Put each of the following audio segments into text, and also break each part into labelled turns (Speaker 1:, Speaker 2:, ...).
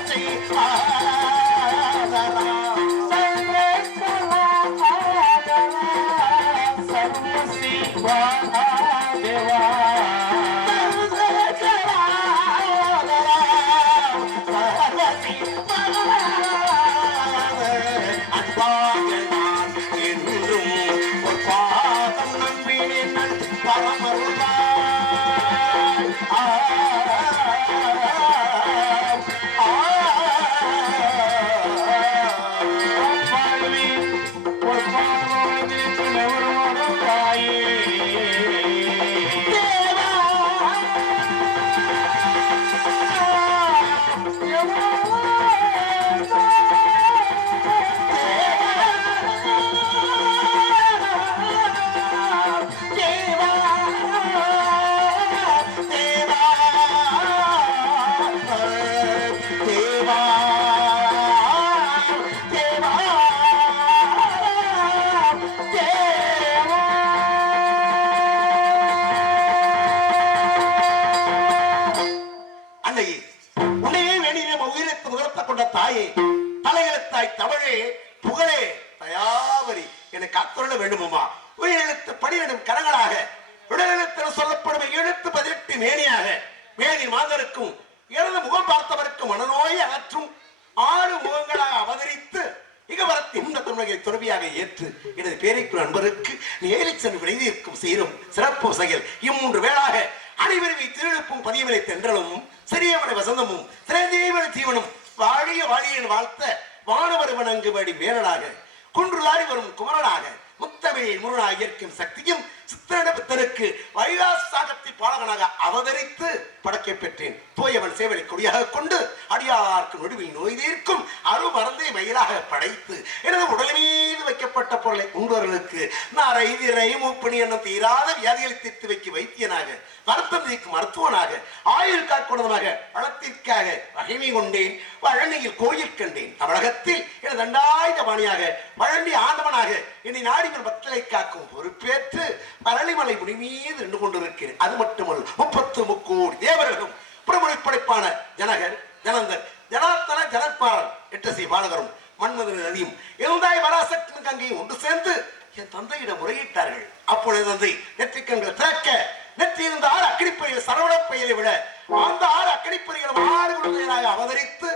Speaker 1: see. குன்றுலாடி வரும் குமரனாக. முத்தமிழில் முருகனாக இயற்கும் சக்தியும் சித்திரனபித்தனுக்கு வைகாசாகத்தி பாலகனாக அவதரித்து படக்கை பெற்றேன். தோயவன் சேவலை கொடியாக கொண்டு அடியார்க்கு நொடுவில் நோய் தீர்க்கும் அரு மருந்தை மயிலாக படைத்து எனது உடல் மீது வைக்கப்பட்ட பொருளை உண்பவர்களுக்கு நாரை திரை மூப்பணி என்னும் தீராத வியாதிகளை தீர்த்து வைக்க வைத்தியனாக வருத்தம் தீர்க்கும் மருத்துவனாக ஆயுள் காக்கொண்டதாக வளத்திற்காக வகைமை கொண்டேன். வழனியில் கோயில் கண்டேன். தமிழகத்தில் எனது தண்டாயுத பாணியாக வழனி ஆண்டவனாக என்னை நாடி வரும் காக்கும் பொறுப்பேற்று பழனிமலை முடி மீது நின்று கொண்டிருக்கிறேன். அது மட்டுமல்ல முப்பத்து முக்கோடி தேவர்களும் பிரபுளை படைப்பான ஜனகர் ஜனந்தர் ஜனாத்தன ஜனத்மாரன் எட்டசி பாலகரும் மன்மதன் நதியும் எழுந்தாய் பராசக்தி கங்கையும் ஒன்று சேர்ந்து என் தந்தையிடம் முறையிட்டார்கள். அப்பொழுது தந்தை நெற்றிக்கண்கள் திறக்க நெற்றி இருந்த ஆறு அக்கடிப்பையில் சரவண பெயரை விட அந்த ஆறு அக்கடிப்பைகளும் ஆறு குழந்தைகளாக அவதரித்து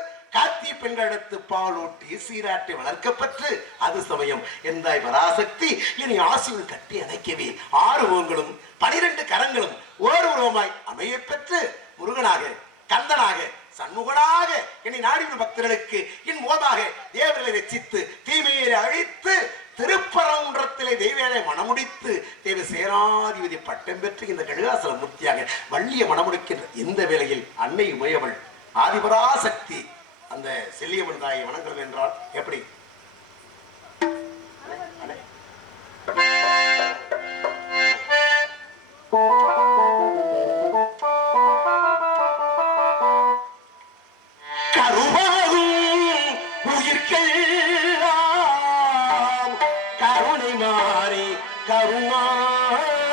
Speaker 1: காத்திய பெண்களிடத்து பாலூட்டி சீராட்டி வளர்க்கப்பட்டு அது சமயம் எந்தாய் பராசக்தி? இனி ஆசியுள் கட்டி அணைக்கவே. ஆறு ஓங்களும் பனிரெண்டு கரங்களும் ஓர் உருவமாய் அமையப் பெற்று முருகனாக கந்தனாக சண்முகனாக என்னை நாடின பக்தர்களுக்கு என் முகமாக தேவர்களை ரசித்து தீமையை அழித்து திருப்பரங்குன்றத்திலே தெய்வேலை மணமுடித்து தேவ சேனாதிபதி பட்டம் பெற்று இந்த கழுகாசல மூர்த்தியாக வள்ளிய மணமுடிக்கின்ற இந்த வேளையில் அன்னை உமையவள் ஆதிபராசக்தி அந்த செல்லியம்மன் தாயை வணங்குறது என்றால் எப்படி? கருணை மாறி Karumari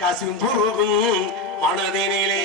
Speaker 1: கசிந்துருகும் மனதினிலே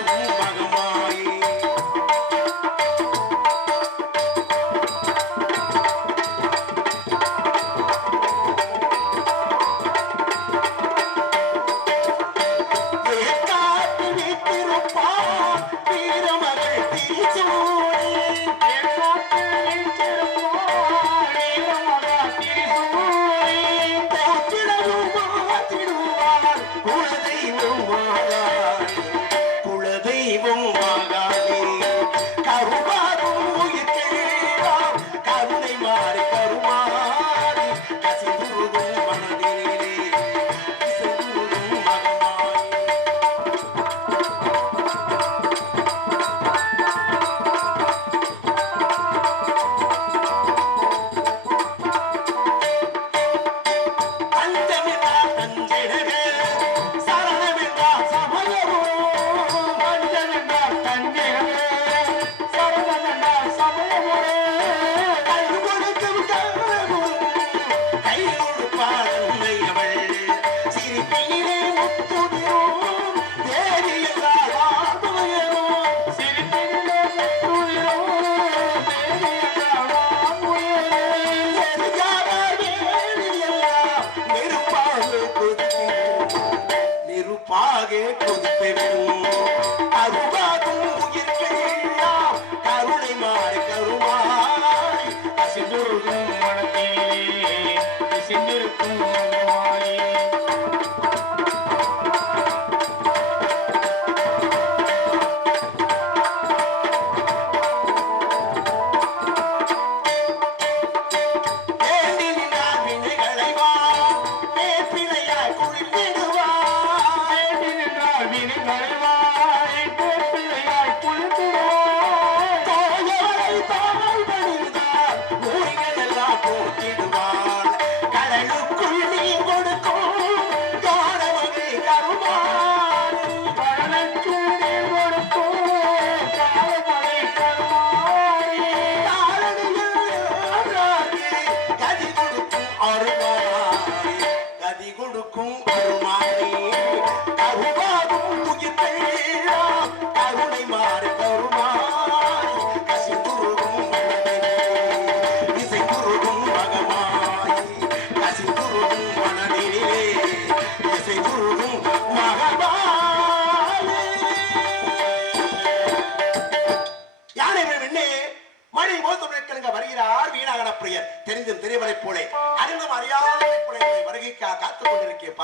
Speaker 1: Come the baby, come on.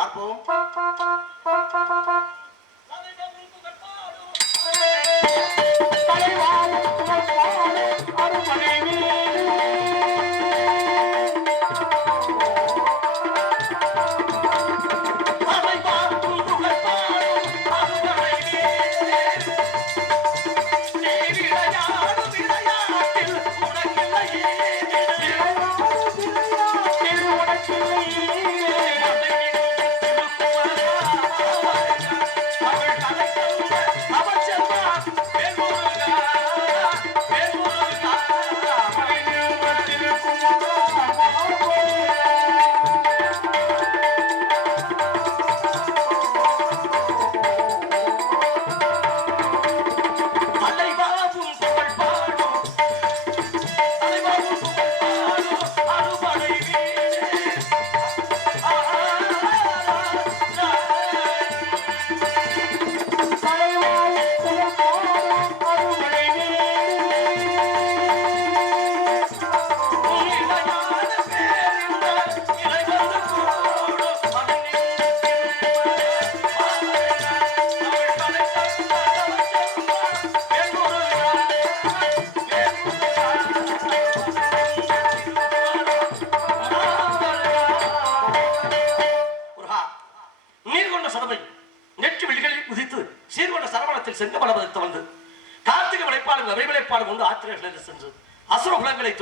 Speaker 1: hapo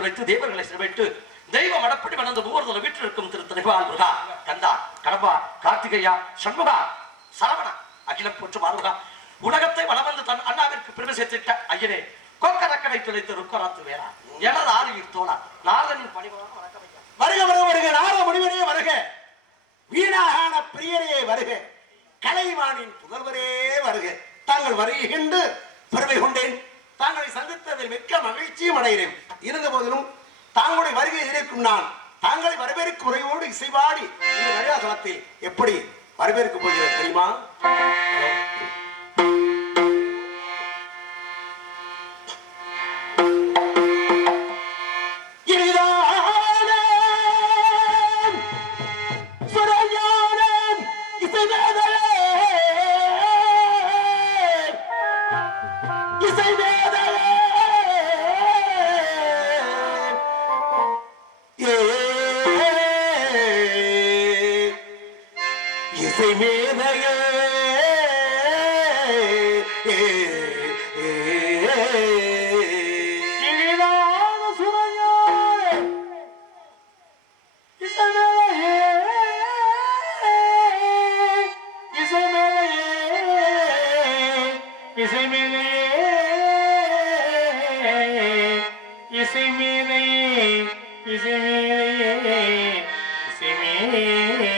Speaker 1: வைத்து தேவர்களை சிறப்பிட்டு தெய்வ மடப்படி மணந்த மூவர்தல வீட்டிற்கும் திரு தலைவால் முருகா கந்தா கடம்பா கார்த்திகையா சண்முகா சரவணா அகிலம் போற்று மாறுகா உலகத்தை வளமந்து தன் அண்ணாவிற்கு பெருமை சேர்த்திட்ட ஐயனே கோக்கரக்கடை துளைத்து ருக்கராத்து வேளா எனது ஆறு தோழா தாங்களுடைய வருகையை எதிர்க்கும் நான். தாங்களை வரவேற்க உரையோடு இசைவாடி. இந்த கரியாசனத்தில் எப்படி வரவேற்க போகிறது தெரியுமா? இசை மேலையே இசை
Speaker 2: மேலையே
Speaker 1: இசை மேலே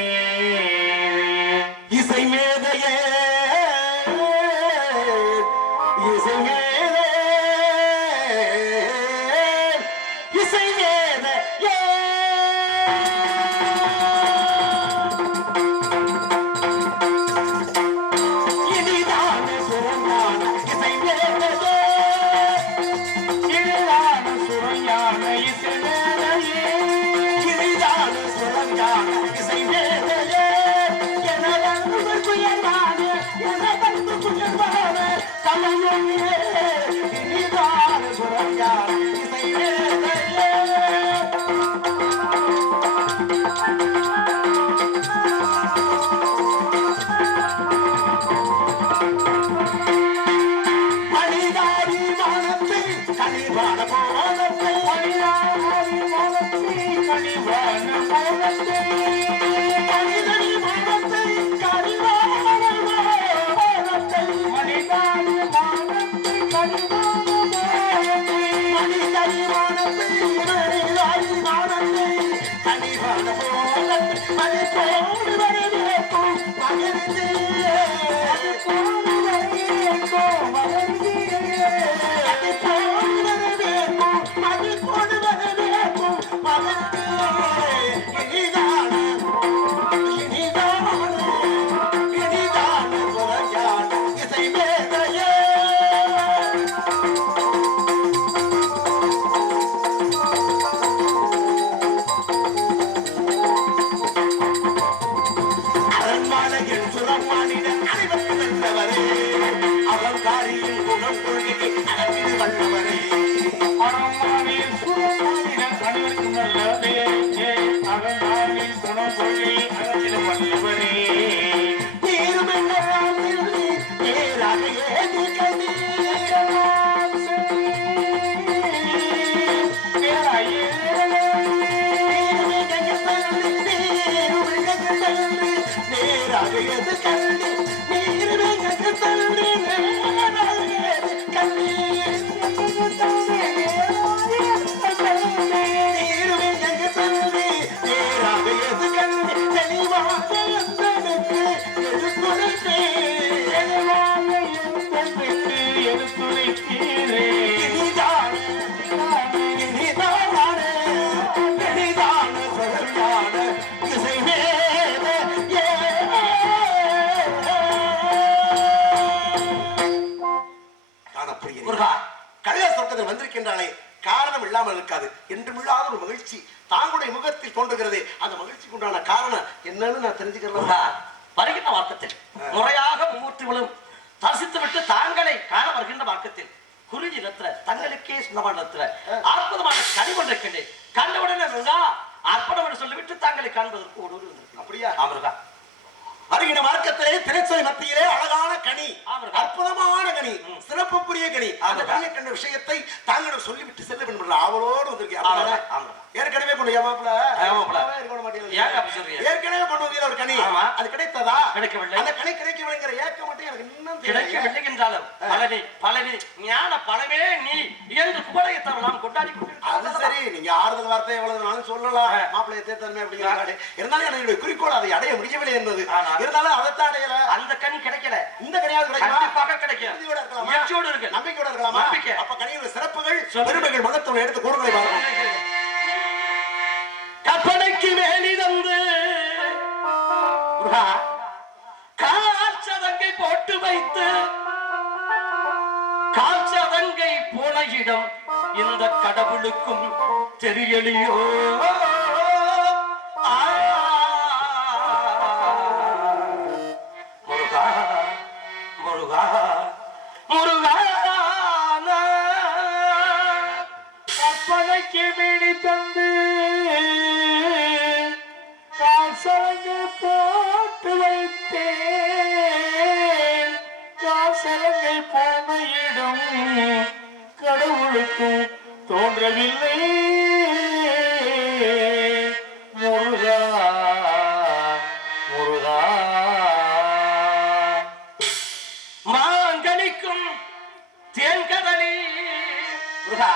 Speaker 1: உண்டான காரணம் என்னன்னு நான் தெரிஞ்சுக்கிறேன்டா
Speaker 3: கிடைக்க விட்டுகின்றாலும் பழனி பழனி ஞான பழமே நீ என்று குவளையை தரலாம் கொண்டாடி
Speaker 1: அது சரி நீங்க ஆறுதல் வார்த்தை எவ்வளவுனாலும் சொல்லலாம். மாப்பிள்ளைய தேத்தன்மை அப்படிங்கிற இருந்தாலும் என்னுடைய குறிக்கோள் அதை அடைய முடியவில்லை என்பது. இருந்தாலும் அதைத்தான் அடையல.
Speaker 3: அந்த கனி கிடைக்கல.
Speaker 1: இந்த கனியாவது கிடைக்கும்?
Speaker 3: கிடைக்கும். இருக்கு
Speaker 1: நம்பிக்கையோட
Speaker 3: நம்பிக்கை.
Speaker 1: அப்ப கனியோட சிறப்புகள் பெருமைகள் மகத்துவம் எடுத்து கூறுகளை பாருங்க
Speaker 3: வைத்து கால்சதங்கை போன இடம் இந்த கடவுளுக்கும் தெரியலையோ? முருகா முருகா முருக
Speaker 2: தோன்றவில்லை. முருகா முருகா.
Speaker 3: மாங்கனிக்கும் தேன்கடலி முருகா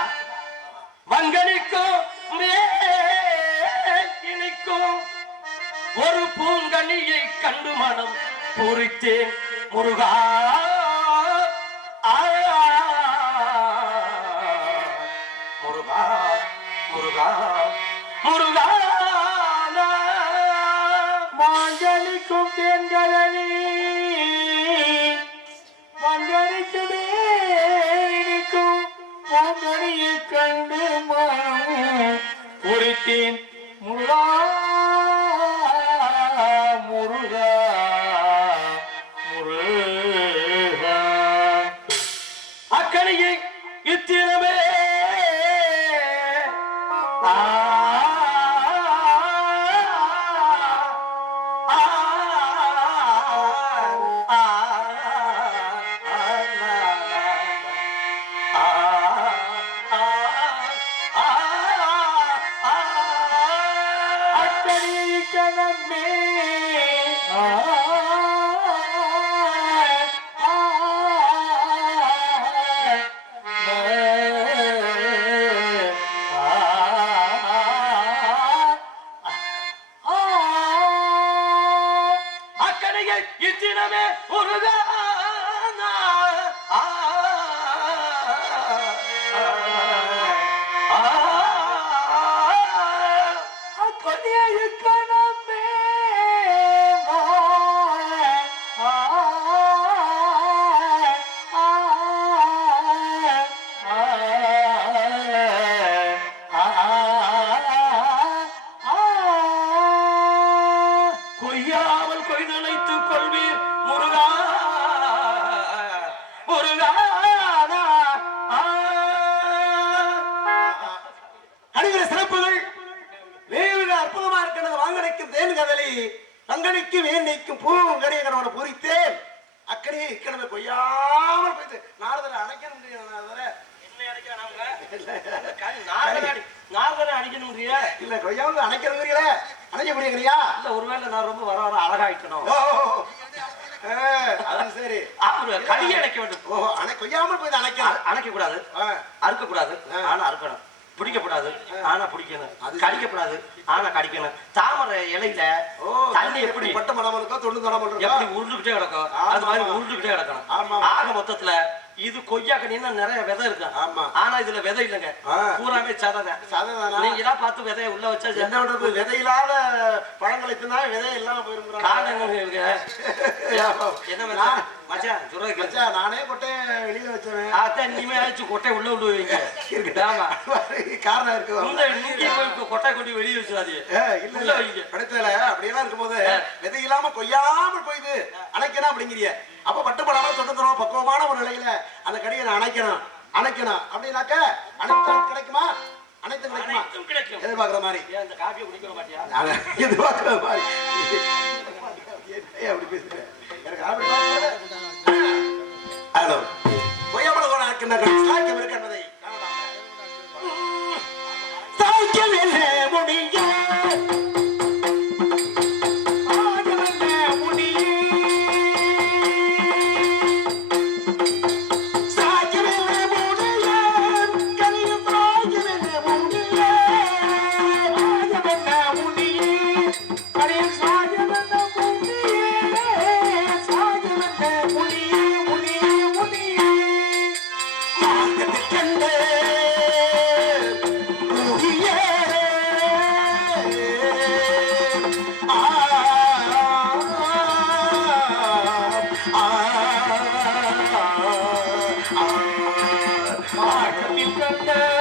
Speaker 3: மங்கனிக்கும் மேல் இனிக்கும் ஒரு பூங்கனியை கண்டு மனம் பூரித்தேன். முருகா.
Speaker 1: ஓ. ஆ, அது சரி
Speaker 3: ஆமா, கடியை அணைக்க வேண்டும்.
Speaker 1: ஓ அணை கொய்யாமல் போய் அணைக்கலாம்
Speaker 3: அ- அணைக்கக்கூடாது,
Speaker 1: ஆ,
Speaker 3: அறுக்கக்கூடாது,
Speaker 1: ஆ.
Speaker 3: ஆனா அறுக்கணும். பிடிக்கக்கூடாது, ஆனா பிடிக்கணும்.
Speaker 1: அது
Speaker 3: கடிக்கக்கூடாது, ஆனா கடிக்கணும். தாமரை இலையில தண்ணி எப்படி
Speaker 1: பட்ட மனம் இருக்கோ தொண்ணு தரம்
Speaker 3: எப்படி உருண்டுகிட்டே கிடக்கும் அது மாதிரி. உருண்டுகிட்டே கிடக்கணும்
Speaker 1: ஆமா.
Speaker 3: ஆக மொத்தத்துல இது கொய்யா கனின்னா நிறைய விதை இருக்கு.
Speaker 1: ஆமா.
Speaker 3: ஆனா இதுல விதை இல்லைங்க. பூராமே சதை
Speaker 1: சாததானா
Speaker 3: நீங்க தான் பார்த்து விதைய உள்ள வச்சா
Speaker 1: என்ன பண்றது? விதையில்லாத பழங்களை தின்னா விதை இல்லாம போயிருக்கிறாங்க
Speaker 3: காலங்கள் இருக்கு என்ன மச்சான் சொல்றது.
Speaker 1: மச்சான், நானே கொட்டைய வெளியில வச்சவன்.
Speaker 3: அதான் இனிமே ஆச்சு கொட்டை உள்ள விட்டு வைங்க. ஆமா
Speaker 1: காரணம் இருக்கு.
Speaker 3: இங்கே போய் கொட்டை கொண்டு வெளியே வச்சிடாதீங்க.
Speaker 1: ஏ, இல்ல
Speaker 3: உள்ள
Speaker 1: இல்ல.
Speaker 3: வைங்க.
Speaker 1: படத்துல அப்படியெல்லாம் இருக்கும்போது. விதை இல்லாம கொய்யாமல் போயுது. அணைக்கணும் அப்படிங்கிறிய அப்ப பட்டு படாம தொட்டு தரும் பக்குவமான ஒரு நிலையில அந்த கடியை நான் அணைக்கணும். அணைக்கணும். அப்படின்னாக்க அனைத்தும் கிடைக்குமா? அனைத்தும் கிடைக்குமா? எதிர்பார்க்கிற மாதிரி.
Speaker 3: இந்த காப்பியை குடிக்கிற மாட்டியா
Speaker 1: எதிர்பார்க்கிற மாதிரி. அப்படி பேசுறேன் எனக்கு சாக்கியம் இருக்கு என்பதை சாக்கியம் இல்லை you've got now.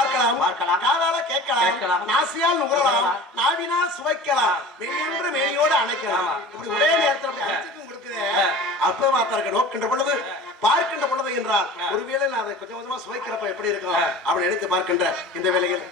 Speaker 1: பார்க்கலாம்
Speaker 3: பார்க்கலாம்.
Speaker 1: காதால கேட்கலாம். நாசியால் நுகரலாம். நாவினால் சுவைக்கலாம் மெய்யென்று மெய்யோடு அணைக்கலாம். இப்படி ஒரே நேரத்துல அப்படி கொடுக்குதே. அப்ப மாத்தாருக்க நோக்கின்ற பொழுது பார்க்கின்ற பொழுது என்றால் ஒருவேளை நான் அதை கொஞ்சம் கொஞ்சமா சுவைக்கிறப்ப எப்படி இருக்கும். அப்படி எடுத்து பார்க்கின்ற இந்த வேளையில்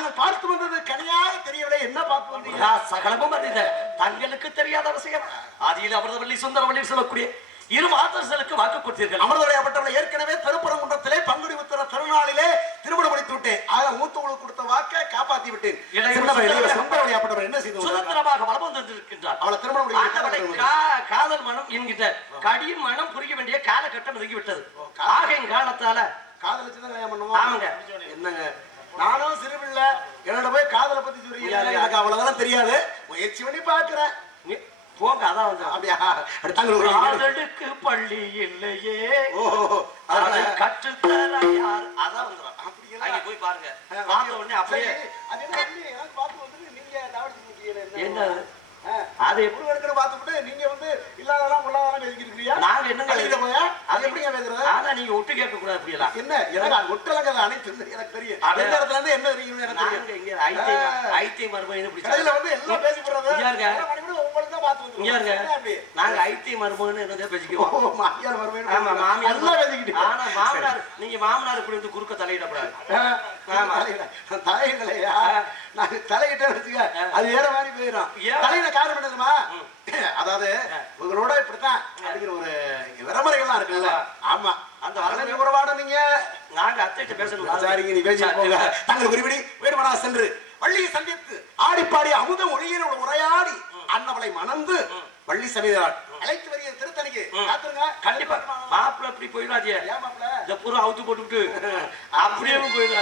Speaker 1: தாங்கள் பார்த்து வந்தது கனியாக தெரியவில்லை. என்ன பார்த்து வந்தீங்க
Speaker 3: ஆ, சகலமும் அறிந்த தங்களுக்கு தெரியாத விஷயம். ஆதியில் அமிர்தவள்ளி சுந்தரவள்ளி சொல்லக்கூடிய இரு மாதர்களுக்கு வாக்கு கொடுத்தீர்கள்.
Speaker 1: அமர்தடையப்பட்டவளை ஏற்கனவே திருப்பரங்குன்றத்திலே பங்குடி உத்தர திருநாளிலே திருமணம் முடித்து விட்டேன். ஆக மூத்தவங்களுக்கு கொடுத்த வாக்கை காப்பாத்தி விட்டேன். சுந்தரவழியாப்பட்டவர் என்ன செய்து?
Speaker 3: சுதந்திரமாக வளம் வந்திருக்கின்றார்
Speaker 1: அவளை திருமணம்
Speaker 3: காதல் மனம் என்கின்ற கடியும் மனம் புரிய வேண்டிய காலகட்டம் நெருங்கிவிட்டது
Speaker 1: காதல்.
Speaker 3: ஆகையின் காரணத்தால
Speaker 1: காதலிச்சு தான் கல்யாணம் பண்ணுவோம்.
Speaker 3: ஆமாங்க.
Speaker 1: என்னங்க? நானும் சிறுபிள்ளை. என்னோட போய் காதலை பத்தி சொல்றீங்க. எனக்கு அவ்வளவுதான் தெரியாது. முயற்சி பண்ணி பாக்குறேன்
Speaker 3: போங்க அதான் வந்து.
Speaker 1: அப்படியா?
Speaker 3: காதலுக்கு பள்ளி இல்லையே.
Speaker 1: ஓ
Speaker 3: அதை
Speaker 1: அதனால
Speaker 3: கற்றுத்தர யார்? அதான் வந்துடும்? அங்க போய் பாருங்க. பார்த்த உடனே அப்படியே
Speaker 1: அது என்ன பார்த்து வந்துட்டு நீங்க
Speaker 3: என்ன அது
Speaker 1: எப்படி எடுக்கணும் பார்த்துட்டு நீங்க வந்து இல்லாதெல்லாம் உள்ளதெல்லாம் இருக்கிறீங்க
Speaker 3: நாங்க
Speaker 1: கழுவிட போயா? அது எப்படிங்க பேசுறது
Speaker 3: ஆனா நீங்க ஒட்டு கேட்க கூடாது அப்படியெல்லாம்.
Speaker 1: என்ன? எனக்கு அது ஒட்டலங்க அனைத்து எனக்கு தெரியும்.
Speaker 3: அது-
Speaker 1: எந்த இடத்துல இருந்து என்ன தெரியும் எனக்கு தெரியும்.
Speaker 3: ஐத்தியம். ஐத்தியம் பிடிச்சாங்க?
Speaker 1: வந்து எல்லாம் பேசி போடுறது
Speaker 3: நாங்க ஐத்தியம் மருமகன்னு என்னதே பேசிக்குவோம்
Speaker 1: மாமியார் மருமகன்
Speaker 3: ஆமா மாமியார்
Speaker 1: எல்லாம் பேசிக்கிட்டு
Speaker 3: ஆனா மாமனார் நீங்க மாமனார் இப்படி வந்து குறுக்க தலையிடக்கூடாது ஆமா.
Speaker 1: தலையிடலையா. நான் தலையிட்ட வச்சுக்க அது வேற மாதிரி போயிடும்.
Speaker 3: ஏன்?
Speaker 1: தலையிட காரணம் என்னதுமா? அதாவது உங்களோட இப்படித்தான் அப்படிங்கிற ஒரு விரமறைகள்லாம் இருக்குல்ல? ஆமா. அந்த வரலாறு உறவாட நீங்க?
Speaker 3: நாங்க அத்தைகிட்ட பேசணும்.
Speaker 1: சரிங்க நீ பேசி போங்க. தங்கள் குறிப்பிடி வேணுமனா சென்று வள்ளியை சந்தித்து ஆடிப்பாடி அமுத மொழியில் உரையாடி அன்னவளை மணந்து வள்ளி சமீதரால் அழைத்து வருகிற திருத்தணிக்கு. காத்துருங்க.
Speaker 3: கண்டிப்பா. மாப்பிள்ள அப்படி போயிடாதே.
Speaker 1: ஏன் மாப்பிள்ள?
Speaker 3: இந்த பூரா அவுத்து போட்டுவிட்டு. அப்படியே போயிடாது